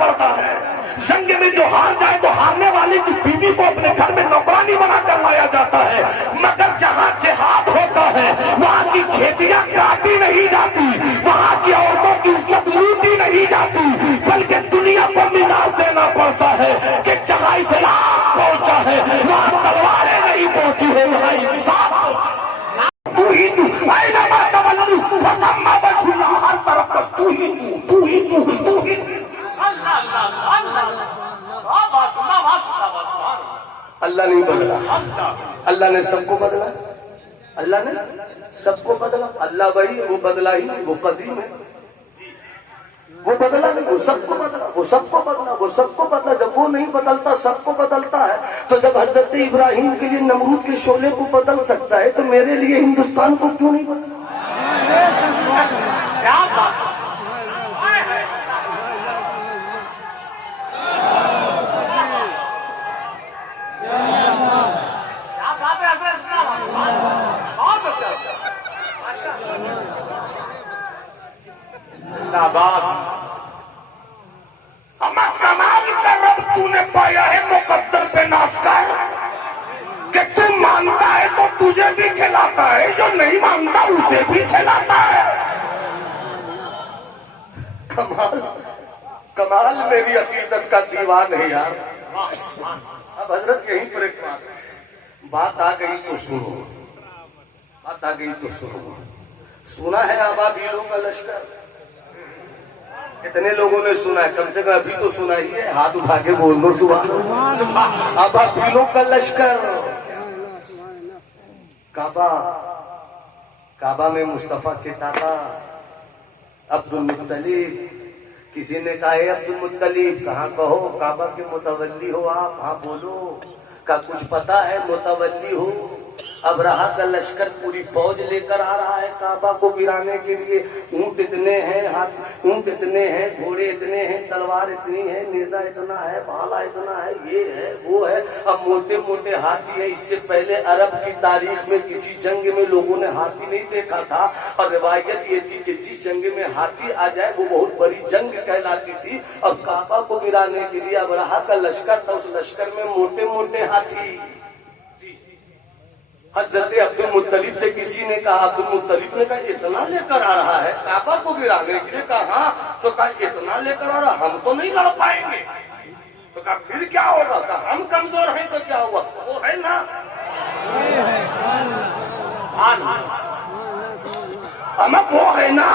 پڑتا ہے. جنگ میں جو ہار جائے تو ہارنے والے کی بیوی کو اپنے گھر میں نوکرانی بنا کر لایا جاتا ہے. مگر جہاں جہاد ہوتا ہے وہاں کی کھیتیاں کاٹی نہیں جاتی, وہاں کی عورتوں کی عزت لوٹی نہیں جاتی, بلکہ دنیا کو مزاج دینا پڑتا ہے کہ جہاں اسلام پہنچا ہے وہاں تلواریں نہیں پہنچی ہے, وہاں انصاف پہنچا. تو ہی تو اینما تولوا فثم وجه اللہ, ہر طرف بس تو ہی تو ہی تو تو ہی. اللہ نہیں بدلا, اللہ نے سب کو بدلا, اللہ نے سب کو بدلا. اللہ وہی, وہ بدلا ہی, وہ قدیم ہے, وہ بدلا نہیں, وہ سب کو بدلا, وہ سب کو بدلا, وہ سب کو بدلا. جب وہ نہیں بدلتا سب کو بدلتا ہے, تو جب حضرت ابراہیم کے لیے نمرود کے شعلے کو بدل سکتا ہے تو میرے لیے ہندوستان کو کیوں نہیں بدلا؟ کیا بات اما کمال کا رب تو نے پایا ہے مقدر پہ ناز کر کہ تو مانتا ہے تو تجھے بھی کھلاتا ہے, جو نہیں مانتا اسے بھی کھلاتا ہے. کمال کمال میری عقیدت کا دیوان ہے یار. اب حضرت یہیں پر ایک بات آ گئی تو سنو, بات آ گئی تو سنو. سنا ہے آبادیوں کا لشکر, کتنے لوگوں نے سنا ہے؟ کم سے کم ابھی تو سنا ہی ہے, ہاتھ اٹھا کے بول دو سبحان اللہ. ابابیلوں کا لشکر, کعبہ, کعبہ میں مصطفیٰ کے دادا عبد المطلب. کسی نے کہا ہے عبد المطلب کہاں کہو, کعبہ کے متولی ہو آپ, ہاں بولو. کا کچھ پتا ہے متولی ہو؟ ابرہہ کا لشکر پوری فوج لے کر آ رہا ہے کعبہ کو گرانے کے لیے. اونٹ اتنے ہیں, اونٹ اتنے ہیں, گھوڑے اتنے ہیں, تلوار اتنی ہے, نیزہ اتنا ہے, بھالا اتنا ہے, یہ ہے وہ ہے. اب موٹے موٹے ہاتھی ہے. اس سے پہلے عرب کی تاریخ میں کسی جنگ میں لوگوں نے ہاتھی نہیں دیکھا تھا, اور روایت یہ تھی کہ جس جنگ میں ہاتھی آ جائے وہ بہت بڑی جنگ کہلاتی تھی. اور کعبہ کو گرانے کے لیے ابرہہ کا لشکر تھا, اس لشکر میں موٹے موٹے ہاتھی. حضرت عبد المطلب سے کسی نے کہا, عبد المطلب نے کہا اتنا لے کر آ رہا ہے کعبہ کو گرانے کے لیے. کہا ہاں, تو کہا اتنا لے کر آ رہا, ہم تو نہیں لڑ پائیں گے. تو کہا پھر کیا ہوگا؟ کہا ہم کمزور ہیں تو کیا ہوا, وہ ہے نا. ہم وہ ہے نا,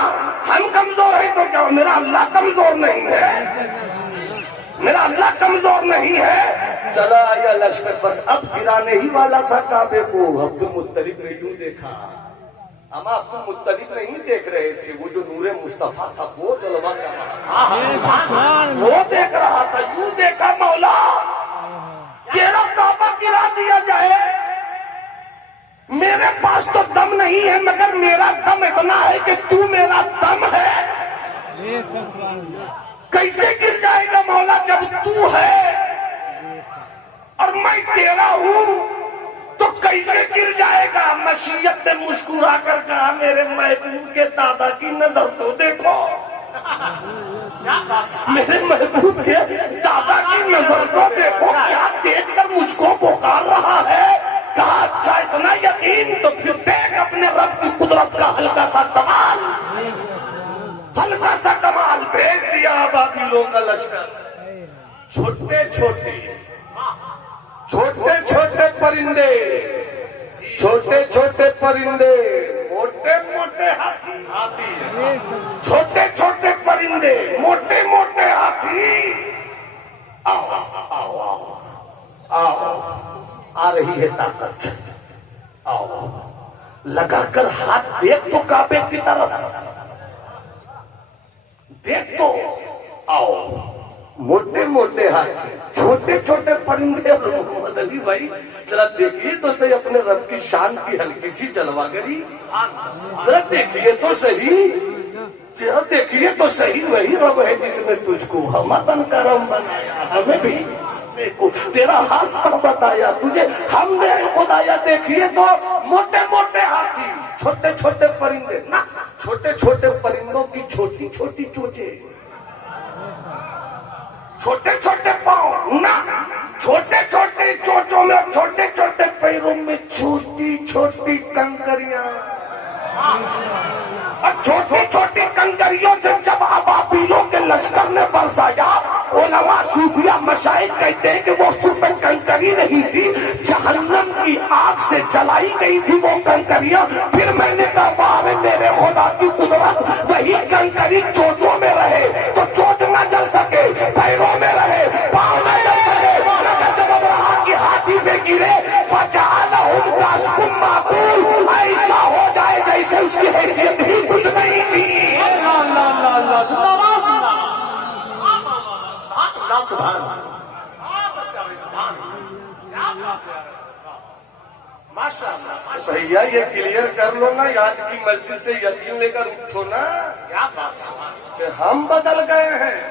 ہم کمزور ہیں تو کیا ہوا. میرا اللہ کمزور نہیں ہے, میرا اللہ کمزور نہیں ہے. چلا آیا لشکر, بس اب گرانے ہی والا تھا کعبے کو. عبد المطلب نے یوں دیکھا, اما عبد المطلب نہیں دیکھ رہے تھے, وہ جو نور مصطفیٰ تھا وہ جلوہ کر رہا تھا, وہ دیکھ رہا تھا. یوں دیکھا, مولا تیرا کعبہ گرا دیا جائے, میرے پاس تو دم نہیں ہے, مگر میرا دم اتنا ہے کہ تو میرا دم ہے. کیسے گر جائے گا مولا جب تو ہے اور میں تیرا ہوں, تو کیسے گر جائے گا. مشیت نے مسکرا کر کہا میرے محبوب کے دادا کی نظر تو دیکھو, میرے محبوب کے دادا کی نظر تو دیکھو, کیا دیکھ کر مجھ کو پکار رہا ہے. کہا اچھا اتنا یقین, تو پھر دیکھ اپنے رب کی قدرت کا ہلکا سا کمال, ہلکا سا کمال بھیج دیا. آبادیوں کا لشکر, چھوٹے چھوٹے چھوٹے چھوٹے پرندے, چھوٹے چھوٹے پرندے, موٹے موٹے ہاتھی, چھوٹے چھوٹے پرندے, موٹے موٹے ہاتھی. آؤ آؤ آؤ آؤ, آ رہی ہے طاقت, آؤ. لگا کر ہاتھ دیکھ تو کعبے کی طرف, دیکھ تو, آؤ. موٹے موٹے ہاتھی, چھوٹے چھوٹے پرندے. اور محمد علی بھائی ذرا دیکھیے تو صحیح اپنے رب کی شان کی ہلکی سی جلوہ گری. ذرا دیکھیے تو صحیح, ذرا دیکھیے تو صحیح, وہی رب ہے جس نے تجھ کو ہمدن کرم بنایا, ہمیں بھی تیرا ہاستہ بتایا, تجھے ہم دے خدایا. دیکھیے تو موٹے موٹے ہاتھی, چھوٹے چھوٹے پرندے, نا چھوٹے چھوٹے پرندوں کی چھوٹی چھوٹی چوچے. چھوٹے چھوٹے پاؤں نہ، چھوٹے چھوٹے چوچوں میں اور چھوٹے چھوٹے پیروں میں چھوٹی چھوٹی کنکریاں، اور چھوٹی چھوٹی کنکریوں سے جب ابابیلوں کے لشکر نے برسایا، علماء صوفیہ مشائخ کہتے ہیں کہ وہ صرف کنکری نہیں تھی، جہنم کی آگ سے جلائی گئی تھی وہ کنکریاں۔ پھر میں نے کہا واہ میرے خدا کی قدرت، وہی کنکری چوچوں میں رہے تو چوچ نہ جل سکے، پیروں میں رہے پاؤں نہ جل سکے، لیکن جب ابراہیم کی ہاتھی پہ گرے فجعلہم کعصف مأکول، ایسا ہو جائے جیسے اس کی حیثیت ہی کچھ نہیں تھی۔ بھیا یہ کلیئر کر لو نا، آج کی مسجد سے یقین لے کر اٹھو نا کہ ہم بدل گئے ہیں،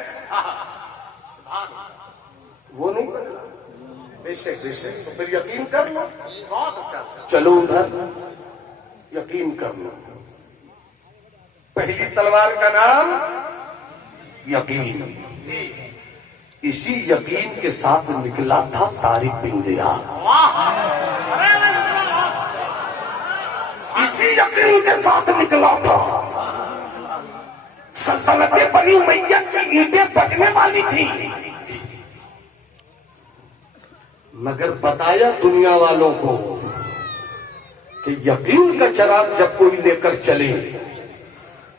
وہ نہیں بدلا۔ بے شک بے شک، تو پھر یقین کر لو، بہت اچھا۔ چلو ادھر یقین کر لو۔ پہلی تلوار کا نام یقین، جی اسی یقین کے ساتھ نکلا تھا طارق بن زیاد، اسی یقین کے ساتھ نکلا تھا۔ سلطنت بنی امیہ کی اینٹیں بجنے والی تھی، مگر بتایا دنیا والوں کو کہ یقین کا چراغ جب کوئی لے کر چلے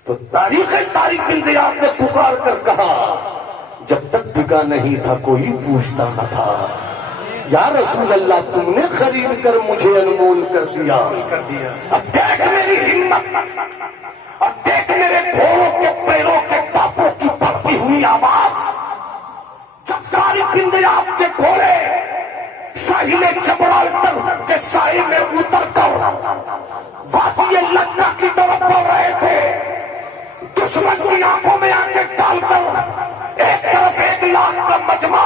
تو طارق بن زیاد نے پکار کر کہا جب تک بکا نہیں تھا کوئی پوچھتا نہ تھا، یا رسول اللہ تم نے خرید کر مجھے انمول کر دیا۔ اب دیکھ میری ہمت اور دیکھ میرے گھوڑوں کے پیروں کے ٹاپوں کی بڑھتی ہوئی آواز۔ جب طارق بن زیاد کے گھوڑے ساحل جبرالٹر کے سائے میں اتر کر وادی لکہ کی طرف بڑھ رہے تھے، دشمن کی آنکھوں میں آنکھیں ڈال کر ایک طرف 1,00,000 کا مجمع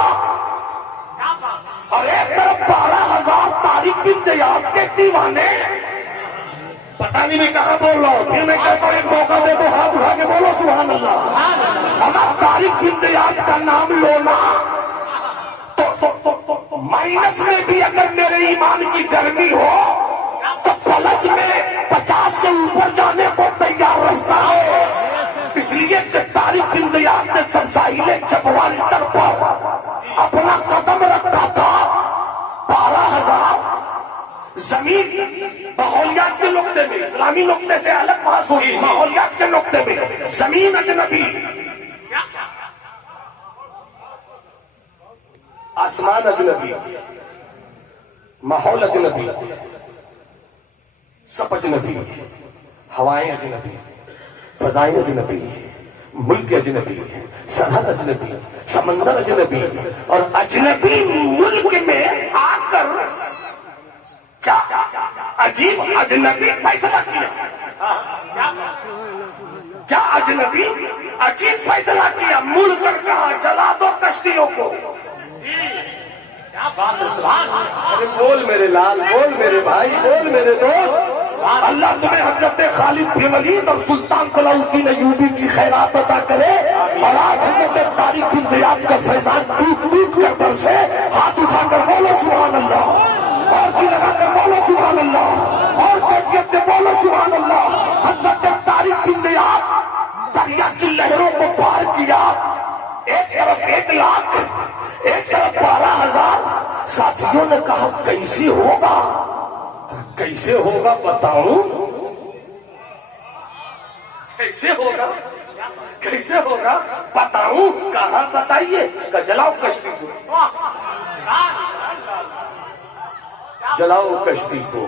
اور ایک طرف 12,000 طارق بن زیاد کے دیوانے۔ پتہ نہیں میں کہاں بول رہا ہوں، پھر میں کہتا ہوں ایک موقع دے تو ہاتھ اٹھا کے بولو سبحان اللہ۔ اگر طارق بن زیاد کا نام لو نا تو مائنس میں بھی اگر میرے ایمان کی گرمی ہو تو پلس میں 50 سے اوپر جانے کو تیار رہتا ہے، اس لیے کہ طارق بن زیاد نے سب ساحل جبرالٹر پر اپنا قدم رکھا تھا۔ 12,000 زمین ماحولیات کے نقطے میں، اسلامی نقطے سے الگ بحث ہوئی، ماحولیات کے نقطے میں زمین اجنبی، آسمان اجنبی، ماحول اجنبی، سب اجنبی، ہوائیں اجنبی، فضائیں اجنبی، ملک اجنبی، سرحد اجنبی، سمندر اجنبی، اور اجنبی ملک میں آ کر کیا عجیب اجنبی فیصلہ کیا، کیا اجنبی عجیب فیصلہ کیا، مڑ کر کہا جلا دو کشتیوں کو۔ کیا بات ہے، سبحان اللہ۔ ارے بول میرے لال، بول میرے بھائی، بول میرے دوست۔ اللہ تمہیں حضرت خالد بن ولید اور سلطان صلاح الدین ایوبی کی خیرات عطا کرے، اور آج حضرت طارق بن زیاد کا فیضان ٹوٹ ٹوٹ کر برسے۔ ہاتھ اٹھا کر بولو سبحان اللہ، اور جی لگا کر بولو سبحان اللہ، اور کیفیت سے بولو سبحان اللہ۔ حضرت طارق بن زیاد دریا کی لہروں کو پار کیا، ایک طرف 1,00,000 ایک طرف 12,000۔ ساتھیوں نے کہا کیسے ہوگا، کیسے ہوگا بتاؤں، کیسے ہوگا، کیسے ہوگا بتاؤں، کہاں بتائیے، کہ جلاؤ کشتی کو، جلاؤ کشتی کو،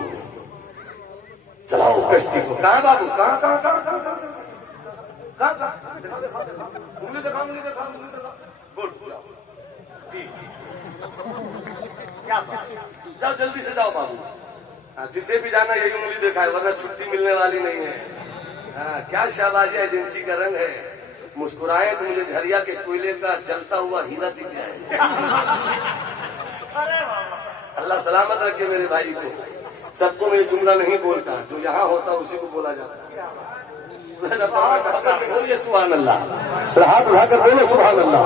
جلاؤ کشتی کو۔ کہاں بابو، کہاں کہاں کہاں کہاں کہاں کہاں، انگلی دکھا، انگلی دکھا، انگلی دکھا، گڈ، کیا جاؤ جلدی سے جاؤ بابو، جسے بھی جانا یہی انگلی دیکھا ہے، ورنہ چھٹی ملنے والی نہیں ہے۔ ہاں کیا شہبازی ایجنسی کا رنگ ہے، مسکرائے تو مجھے جھریا کے کوئلے کا جلتا ہوا ہیرا دکھ جائے۔ اللہ سلامت رکھے میرے بھائی کو، سب کو میں جملہ نہیں بولتا، جو یہاں ہوتا اسی کو بولا جاتا ہے۔ بولیے سبحان اللہ، ہاتھ اٹھا کر بولو سبحان اللہ۔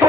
2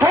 2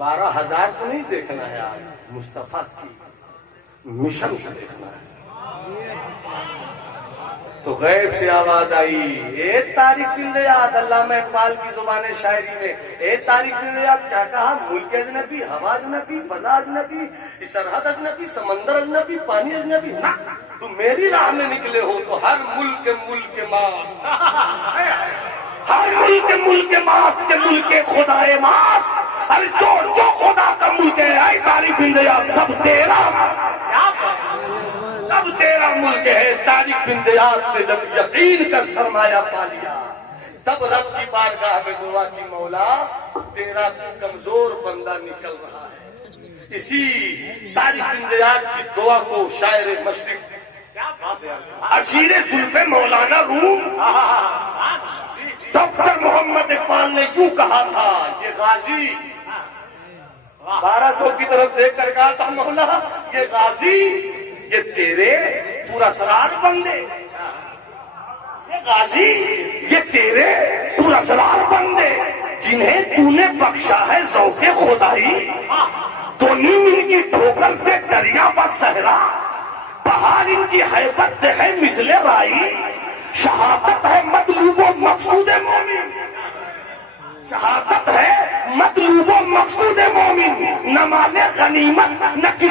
12,000 کو نہیں دیکھنا ہے آج، مصطفیٰ کی مشن کو دیکھنا ہے۔ تو غیب سے آواز آئی، اے طارق بن زیاد، علامہ اقبال کی زبان شاعری میں، اے طارق بن زیاد، کیا کہا؟ ملک اجنبی، ہوا اجنبی، فضا اجنبی، سرحد اجنبی، سمندر اجنبی، پانی اجنبی، نہ، تم میری راہ میں نکلے ہو تو ہر ملک ماس، ہر ملک ماست کے ملک خدا ماست، ہر جو خدا کا ملک ہے، اے طارق بن زیاد، سب تیرا، سب تیرا ملک ہے۔ طارق بن زیاد نے جب یقین کا سرمایہ پا لیا، تب رب کی بارگاہ میں دعا کی، مولا تیرا کمزور بندہ نکل رہا ہے۔ اسی طارق بن زیاد کی دعا کو شاعر مشرق اشیر زلف مولانا روم ڈاکٹر محمد اقبال نے یوں کہا تھا، یہ غازی 1200 کی طرف دیکھ کر کہا تھا، مولا یہ غازی یہ تیرے پورا سرار بندے، یہ غازی یہ تیرے پورا سرار بندے، جنہیں تو نے بخشا ہے ذوق خدائی، تو نیم ان کی ٹھوکر سے دریا و صحرا، بہار ان کی ہیبت سے ہے مثل رائی، شہادت ہے مطلوب و مقصود مومن، شہادت ہے مطلوب و مقصود مومن، نہ مال غنیمت نہ کسی